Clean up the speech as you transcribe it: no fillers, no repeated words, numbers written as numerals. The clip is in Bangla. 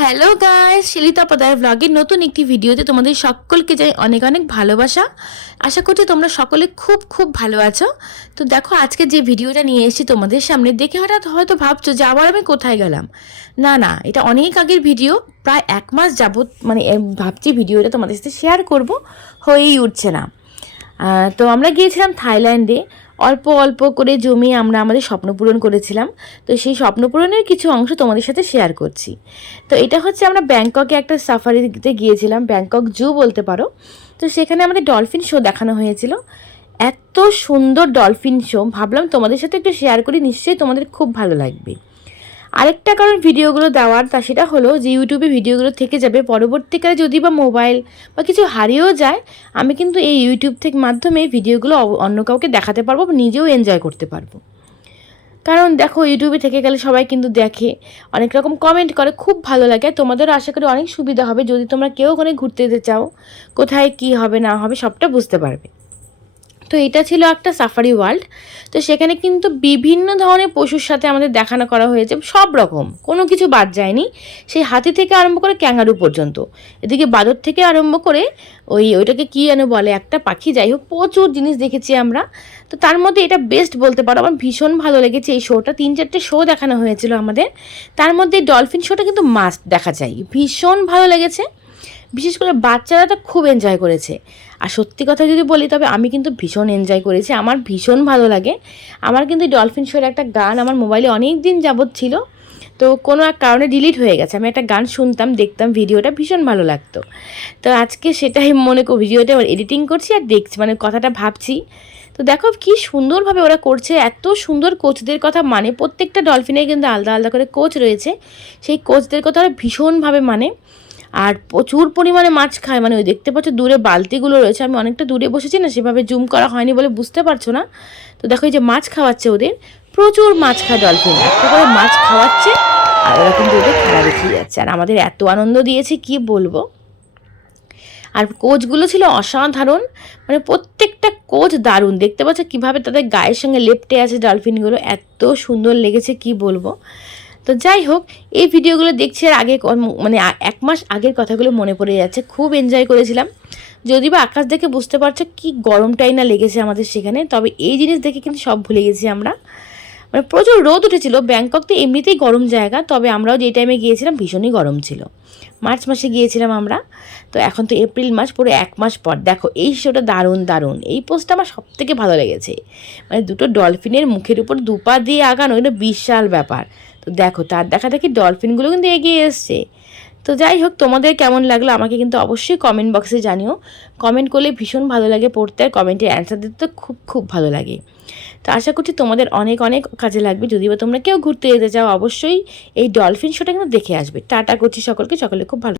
হ্যালো গাইস, শিলিতা পদার ব্লগের নতুন একটি ভিডিওতে তোমাদের সকলকে যাই অনেক অনেক ভালোবাসা। আশা করছি তোমরা সকলে খুব খুব ভালো আছো। তো দেখো, আজকে যে ভিডিওটা নিয়ে এসেছি তোমাদের সামনে, দেখে হঠাৎ হয়তো ভাবছো যে আবার আমি কোথায় গেলাম। না না, এটা অনেক আগের ভিডিও, প্রায় 1 মাস যাবত ভাবছি ভিডিওটা তোমাদের সাথে শেয়ার করব, হয়েই উঠছে না। তো আমরা গিয়েছিলাম থাইল্যান্ডে। অল্প অল্প করে জমিয়ে আমরা আমাদের স্বপ্ন পূরণ করেছিলাম। তো সেই স্বপ্ন পূরণের কিছু অংশ তোমাদের সাথে শেয়ার করছি। তো এটা হচ্ছে, আমরা ব্যাংককে একটা সাফারিতে গিয়েছিলাম, ব্যাংকক জু বলতে পারো। তো সেখানে আমাদের ডলফিন শো দেখানো হয়েছিল। এত সুন্দর ডলফিন শো, ভাবলাম তোমাদের সাথে একটু শেয়ার করি, নিশ্চয়ই তোমাদের খুব ভালো লাগবে। আরেকটা কারণ ভিডিওগুলো দেওয়ার, তা সেটা হলো যে ইউটিউবে ভিডিওগুলো থেকে যাবে, পরবর্তীকালে যদি বা মোবাইল বা কিছু হারিয়েও যায়, আমি কিন্তু এই ইউটিউব থেকে মাধ্যমে ভিডিওগুলো অন্য কাউকে দেখাতে পারবো, নিজেও এনজয় করতে পারবো। কারণ দেখো, ইউটিউবে থেকে গেলে সবাই কিন্তু দেখে, অনেক রকম কমেন্ট করে, খুব ভালো লাগে। তোমাদেরও আশা করি অনেক সুবিধা হবে যদি তোমরা কেউ ওখানে ঘুরতে যেতে চাও, কোথায় কি হবে না হবে সবটা বুঝতে পারবে। তো এটা ছিল একটা সাফারি ওয়ার্ল্ড। তো সেখানে কিন্তু বিভিন্ন ধরনের পশুর সাথে আমাদের দেখানো করা হয়েছে, সব রকম, কোনো কিছু বাদ যায়নি। সেই হাতি থেকে আরম্ভ করে ক্যাঙ্গারু পর্যন্ত, এদিকে বাদর থেকে আরম্ভ করে ওইটাকে কী যেন বলে, একটা পাখি, যাই হোক, প্রচুর জিনিস দেখেছি আমরা। তো তার মধ্যে এটা বেস্ট বলতে পারো, আমার ভীষণ ভালো লেগেছে এই শোটা। 3-4টে শো দেখানো হয়েছিল আমাদের, তার মধ্যে ডলফিন শোটা কিন্তু মাস্ট দেখা চাই, ভীষণ ভালো লেগেছে। বিশেষ করে বাচ্চারা তো খুব এনজয় করেছে। আর সত্যি কথা যদি বলি, তবে আমি কিন্তু ভীষণ এনজয় করেছি, আমার ভীষণ ভালো লাগে। আমার কিন্তু ডলফিন শোর একটা গান আমার মোবাইলে অনেক দিন যাবৎ ছিল, তো কোনো এক কারণে ডিলিট হয়ে গেছে। আমি একটা গান শুনতাম, দেখতাম, ভিডিওটা ভীষণ ভালো লাগতো। তো আজকে সেটাই মনে করি, ভিডিওটা এডিটিং করছি আর দেখছি, কথাটা ভাবছি। তো দেখো কি সুন্দরভাবে ওরা করছে, এত সুন্দর কোচদের কথা মানে, প্রত্যেকটা ডলফিনের কিন্তু আলাদা আলাদা করে কোচ রয়েছে, সেই কোচদের কথা ওরা ভীষণভাবে মানে। আর প্রচুর পরিমাণে মাছ খায়, ওই দেখতে পাচ্ছ দূরে বালতিগুলো রয়েছে, আমি অনেকটা দূরে বসেছি না, সেভাবে জুম করা হয়নি বলে বুঝতে পারছো না। তো দেখো, এই যে মাছ খাওয়াচ্ছে ওদের, প্রচুর মাছ খায় ডলফিন, একটা করে মাছ খাওয়াচ্ছে, আর ওরা কিন্তু ওদের খেলা দেখিয়ে যাচ্ছে। আর আমাদের এত আনন্দ দিয়েছে কি বলবো। আর কোচগুলো ছিল অসাধারণ, প্রত্যেকটা কোচ দারুণ, দেখতে পাচ্ছ কীভাবে তাদের গায়ের সঙ্গে লেপ্টে আছে ডলফিনগুলো, এত সুন্দর লেগেছে কি বলবো। তো যাই হোক, এই ভিডিওগুলো দেখছি আর আগে 1 মাস আগের কথাগুলো মনে পড়ে যাচ্ছে, খুব এনজয় করেছিলাম। যদি বা আকাশ দেখে বুঝতে পারছো কি গরমটাই না লেগেছে আমাদের সেখানে, তবে এই জিনিস দেখে কিন্তু সব ভুলে গেছি আমরা। প্রচুর রোদ উঠেছিল, ব্যাংকক তো এমনিতেই গরম জায়গা, তবে আমরাও যে টাইমে গিয়েছিলাম ভীষণই গরম ছিল। মার্চ মাসে গিয়েছিলাম আমরা, তো এখন তো এপ্রিল মাস, পুরো 1 মাস পর। দেখো এই শোটা দারুণ দারুণ, এই পোস্টটা আমার সবথেকে ভালো লেগেছে। দুটো ডলফিনের মুখের উপর দুপা দিয়ে আগানো, এটা বিশাল ব্যাপার। তো দেখো, তার দেখা দেখি ডলফিনগুলো কিন্তু এগিয়ে এসছে। তো যাই হোক, তোমাদের কেমন লাগলো আমাকে কিন্তু অবশ্যই কমেন্ট বক্সে জানিও। কমেন্ট করলে ভীষণ ভালো লাগে পড়তে, আর কমেন্টের অ্যান্সার দিতে তো খুব খুব ভালো লাগে। তো আশা করছি তোমাদের অনেক অনেক কাজে লাগবে। যদি বা তোমরা কেউ ঘুরতে যেতে চাও, অবশ্যই এই ডলফিন শোটা কিন্তু দেখে আসবে। টাটা করছি সকলকে, সকলে খুব ভালো।